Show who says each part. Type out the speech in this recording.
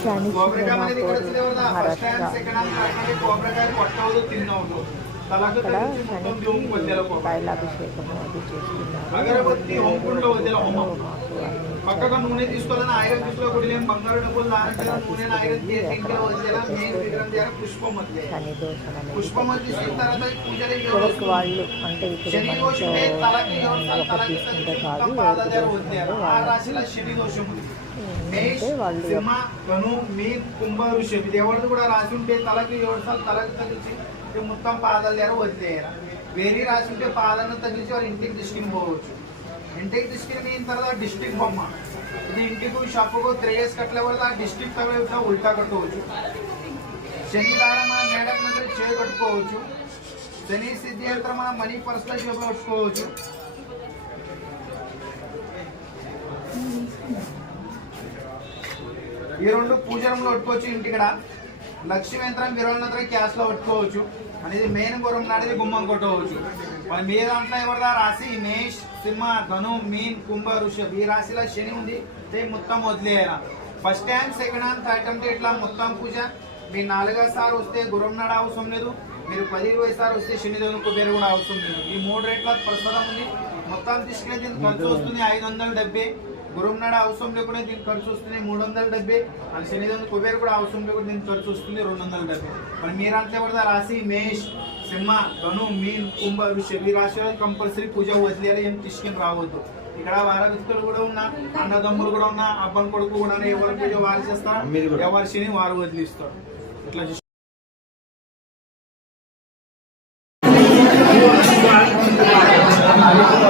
Speaker 1: శని
Speaker 2: కొబ్బరికాయ అనేది ఇక్కడ
Speaker 1: చిన్నపూరు
Speaker 2: వచ్చేది ఎవరిదా? First hand,
Speaker 1: Maharashtra
Speaker 2: second hand, third hand కొబ్బరికాయ కొట్టవద్దు, తినవద్దు. తలకు
Speaker 1: ఇక్కడ
Speaker 2: తగిలించి మొత్తం
Speaker 1: శనికి
Speaker 2: దుమ్ము కొద్దిగా కొబ్బరి.
Speaker 1: తైలాభిషేకం అది చేస్తున్నారు
Speaker 2: అగరబత్తి హోమకుండలో వదిలే హోమం.
Speaker 1: మాకు అన్ని
Speaker 2: పక్కగా నూనె తీసుకోవాలని ఐరన్ తీసుకోకూడదు బంగారు డబ్బులు దాని నూనె ఐరన్ తీసి ఇంట్లో వదిలేలా మెయిన్ విగ్రహం దగ్గర పుష్పం వదిలే
Speaker 1: శని దోషం అనేది
Speaker 2: పుష్పం వదిలేసిన తర్వాత పూజలు
Speaker 1: ఎవరికి వాళ్ళు అంటే ఇప్పుడు
Speaker 2: శని
Speaker 1: మన
Speaker 2: దోషం ఉంటే
Speaker 1: ఇంట్లో
Speaker 2: తలకి ఎవరు
Speaker 1: ఒక
Speaker 2: తలకి
Speaker 1: తీసుకుంటే
Speaker 2: తగిలించి
Speaker 1: కాదు
Speaker 2: మొత్తం పాదాల
Speaker 1: ఎవరికి
Speaker 2: దగ్గర
Speaker 1: దోషం
Speaker 2: వదిలేయాలి.
Speaker 1: ఉందో
Speaker 2: ఆ
Speaker 1: వాళ్ళు అంటే వాళ్ళు
Speaker 2: సింహ ధను కుంభ వృషభ ఎవరిది కూడా రాసి ఉంటే తలకి ఎవరి సార్లు తలకి తగిలించి మొత్తం పాదాలు దగ్గర వదిలేయాలి. వేరే రాసి ఉంటే పాదాలను తగిలించి వాళ్ళ ఇంటికి తీసుకుని పోవచ్చు. ఇంటికి తీసుకుని పోయిన తర్వాత డిస్ట్రిక్ట్ బొమ్మ. ఇది ఇంటికి షాపుకు త్రీ ఇయర్స్ కట్టలే వల్ల ఆ డిస్ట్రిక్ట్ తగిలిన ఉల్టా కట్టుకోవచ్చు. శనివారం మన మేడం మంత్రి చేయి కట్టుకోవచ్చు. శని సిద్ధి యంత్రం మన మనీ పర్సులో చేపట్టుకోవచ్చు ఈ రెండు పూజలంలో పెట్టుకోవచ్చు. ఇంటికడ లక్ష్మీ యంత్రం విరవనంతరం క్యాష్లో అనేది మెయిన్ గురం నాటిది గుమ్మం కొట్టుకోవచ్చు మరి మీ దాంట్లో ఎవరిదా? రాశి మేష్ సింహ ధను మీన్ కుంభ ఋషభ్ ఈ రాశిలో శని ఉంది. మొత్తం వదిలేయాల first hand second hand third అంటే ఇట్లా మొత్తం పూజ. మీ నాలుగో సార్ వస్తే గురం నాడు అవసరం లేదు. మీరు పది ఇరవై సార్ వస్తే శని దేవుని కుబేరు కూడా అవసరం లేదు. ఈ మూడు రేట్ల ప్రస్తుతం ఉంది. మొత్తం తీసుకెళ్ళి ఖర్చు వస్తుంది ఐదు వందల డెబ్బై. గురుంనాడు అవసరంలో కూడా దీనికి ఖర్చు వస్తుంది మూడు వందల డెబ్బై మన శనిగం కుబేర్ కూడా అవసరంలో కూడా దీనికి ఖర్చు వస్తుంది రెండు వందల డెబ్బై మరి మీ రాంట్లో పడతా రాశి మేష్ సింహ ధను మీన్ కుంభ వృషభ ఈ రాశి కంపల్సరీ పూజ వదిలేయాలి ఏం తీసుకుని రావద్దు ఇక్కడ వారవిస్తులు కూడా ఉన్నా అన్నదమ్ములు కూడా ఉన్నా అబ్బన్ కొడుకు కూడా ఎవరి పూజ వారు చేస్తారు ఎవరి శని వారు వదిలిస్తారు ఇట్లా Thank